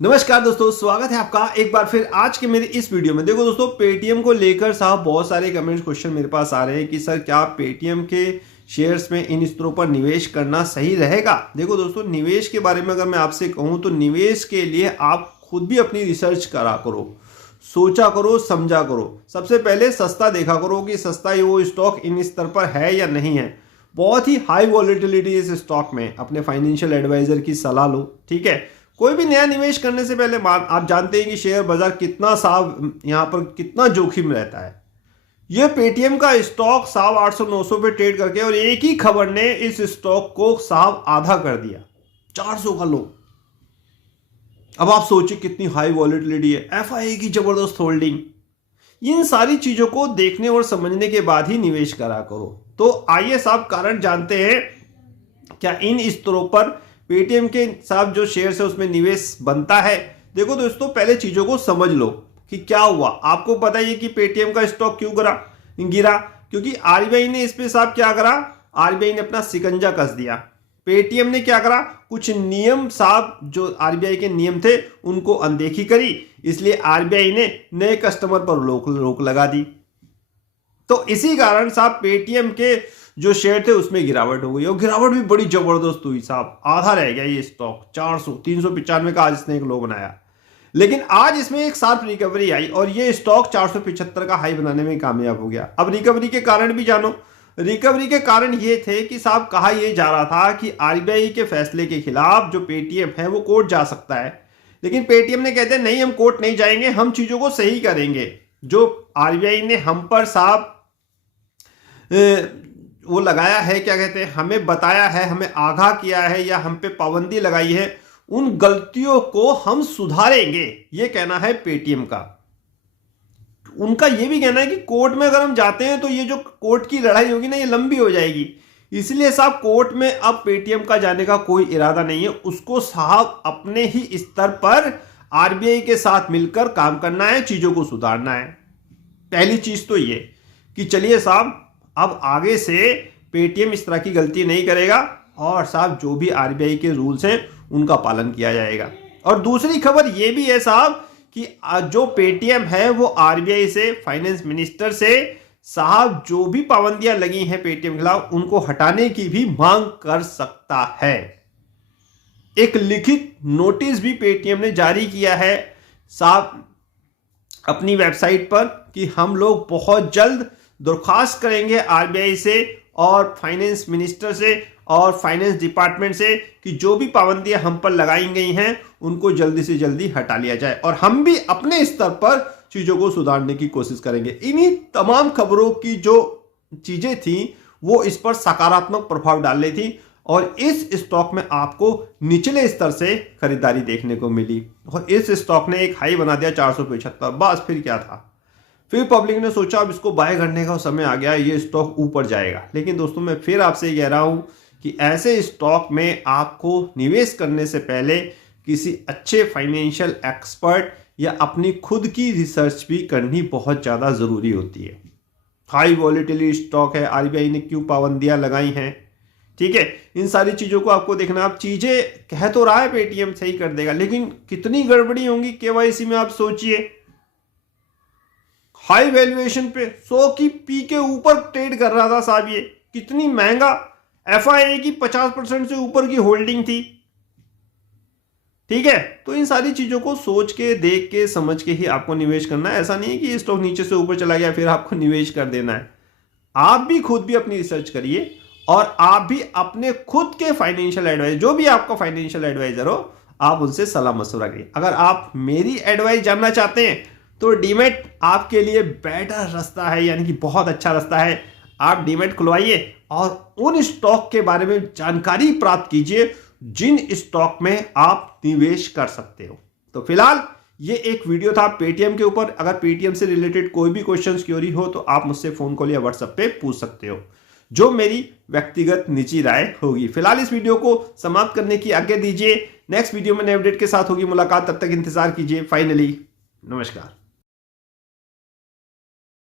नमस्कार दोस्तों, स्वागत है आपका एक बार फिर आज के मेरे इस वीडियो में। देखो दोस्तों, पेटीएम को लेकर साहब बहुत सारे कमेंट्स क्वेश्चन मेरे पास आ रहे हैं कि सर क्या पेटीएम के शेयर्स में इन स्तरों पर निवेश करना सही रहेगा। देखो दोस्तों, निवेश के बारे में अगर मैं आपसे कहूं तो निवेश के लिए आप खुद भी अपनी रिसर्च करा करो, सोचा करो, समझा करो। सबसे पहले सस्ता देखा करो कि सस्ता ही वो स्टॉक इन स्तर पर है या नहीं है। बहुत ही हाई वॉलेटिलिटी इस स्टॉक में, अपने फाइनेंशियल एडवाइजर की सलाह लो। ठीक है, कोई भी नया निवेश करने से पहले आप जानते हैं कि शेयर बाजार कितना साहब यहाँ पर कितना जोखिम रहता है। ये पेटीएम का स्टॉक साहब 800-900 पे ट्रेड करके और एक ही खबर ने इस स्टॉक को साहब आधा कर दिया, 400 का लो। अब आप सोचिए कितनी हाई वॉलेटिलिटी है, एफआईआई की जबरदस्त होल्डिंग। इन सारी चीजों को देखने और समझने के बाद ही निवेश करा करो। तो आइए साहब कारण जानते हैं क्या इन स्तरों पर पेटीएम के साहब जो शेयर्स है उसमें निवेश बनता है। देखो दोस्तों, पहले चीजों को समझ लो कि क्या हुआ। आपको पता है कि पेटीएम का स्टॉक क्यों गिरा, क्योंकि आरबीआई ने इस पे साहब क्या करा, आरबीआई ने अपना शिकंजा कस दिया। पेटीएम ने क्या करा, कुछ नियम साहब जो आरबीआई के नियम थे उनको अनदेखी करी, इसलिए आरबीआई ने नए कस्टमर पर रोक लगा दी। तो इसी कारण साहब पेटीएम के जो शेयर थे उसमें गिरावट हो गई और गिरावट भी बड़ी जबरदस्त हुई साहब, आधा रह गया ये स्टॉक। 395 का आज इसने एक लो बनाया, लेकिन आज इसमें एक शार्प रिकवरी आई और ये स्टॉक 475 का हाई बनाने में कामयाब हो गया। अब रिकवरी के कारण भी जानो। रिकवरी के कारण ये थे कि साहब कहा यह जा रहा था कि आरबीआई के फैसले के खिलाफ जो पेटीएम है वो कोर्ट जा सकता है, लेकिन पेटीएम ने कहते हैं नहीं, हम कोर्ट नहीं जाएंगे, हम चीजों को सही करेंगे। जो आरबीआई ने हम पर साहब वो लगाया है, क्या कहते हैं, हमें बताया है, हमें आगाह किया है या हम पे पाबंदी लगाई है, उन गलतियों को हम सुधारेंगे, ये कहना है पेटीएम का। उनका ये भी कहना है कि कोर्ट में अगर हम जाते हैं तो ये जो कोर्ट की लड़ाई होगी ना, ये लंबी हो जाएगी। इसलिए साहब कोर्ट में अब पेटीएम का जाने का कोई इरादा नहीं है। उसको साहब अपने ही स्तर पर आरबीआई के साथ मिलकर काम करना है, चीजों को सुधारना है। पहली चीज तो ये कि चलिए साहब अब आगे से पेटीएम इस तरह की गलती नहीं करेगा और साहब जो भी आरबीआई के रूल्स हैं उनका पालन किया जाएगा। और दूसरी खबर ये भी है साहब कि जो पेटीएम है वो आरबीआई से, फाइनेंस मिनिस्टर से साहब जो भी पाबंदियां लगी हैं पेटीएम के खिलाफ उनको हटाने की भी मांग कर सकता है। एक लिखित नोटिस भी पेटीएम ने जारी किया है साहब अपनी वेबसाइट पर कि हम लोग बहुत जल्द दरख्वास्त करेंगे आरबीआई से और फाइनेंस मिनिस्टर से और फाइनेंस डिपार्टमेंट से कि जो भी पाबंदियां हम पर लगाई गई हैं उनको जल्दी से जल्दी हटा लिया जाए और हम भी अपने स्तर पर चीजों को सुधारने की कोशिश करेंगे। इन्हीं तमाम खबरों की जो चीजें थी वो इस पर सकारात्मक प्रभाव डाल रही थी और इस स्टॉक में आपको निचले स्तर से खरीदारी देखने को मिली और इस स्टॉक ने एक हाई बना दिया 475। बस फिर क्या था, फिर पब्लिक ने सोचा अब इसको बाय करने का समय आ गया, ये स्टॉक ऊपर जाएगा। लेकिन दोस्तों मैं फिर आपसे कह रहा हूं कि ऐसे स्टॉक में आपको निवेश करने से पहले किसी अच्छे फाइनेंशियल एक्सपर्ट या अपनी खुद की रिसर्च भी करनी बहुत ज़्यादा ज़रूरी होती है। हाई वॉलेटिलिटी स्टॉक है, आरबीआई ने क्यों पाबंदियां लगाई हैं, ठीक है, इन सारी चीज़ों को आपको देखना। आप चीज़ें कह तो रहा है पेटीएम सही कर देगा, लेकिन कितनी गड़बड़ी होंगी केवाईसी में आप सोचिए। हाई वैल्यूएशन पे 100 की पी के ऊपर ट्रेड कर रहा था साहब, ये कितनी महंगा। एफआईआई की 50% से ऊपर की होल्डिंग थी, ठीक है। तो इन सारी चीजों को सोच के, देख के, समझ के ही आपको निवेश करना है। ऐसा नहीं है कि स्टॉक नीचे से ऊपर चला गया फिर आपको निवेश कर देना है। आप भी खुद भी अपनी रिसर्च करिए और आप भी अपने खुद के फाइनेंशियल एडवाइजर, जो भी आपका फाइनेंशियल एडवाइजर हो, आप उनसे सलाह मशवरा करिए। अगर आप मेरी एडवाइस जानना चाहते हैं तो डीमैट आपके लिए बेटर रास्ता है, यानी कि बहुत अच्छा रास्ता है। आप डीमैट खुलवाइए और उन स्टॉक के बारे में जानकारी प्राप्त कीजिए जिन स्टॉक में आप निवेश कर सकते हो। तो फिलहाल ये एक वीडियो था पेटीएम के ऊपर। अगर पेटीएम से रिलेटेड कोई भी क्वेश्चन क्वेरी हो तो आप मुझसे फोन कॉल या व्हाट्सएप पे पूछ सकते हो, जो मेरी व्यक्तिगत निजी राय होगी। फिलहाल इस वीडियो को समाप्त करने की आज्ञा दीजिए। नेक्स्ट वीडियो में नए अपडेट के साथ होगी मुलाकात, तब तक इंतजार कीजिए। फाइनली नमस्कार।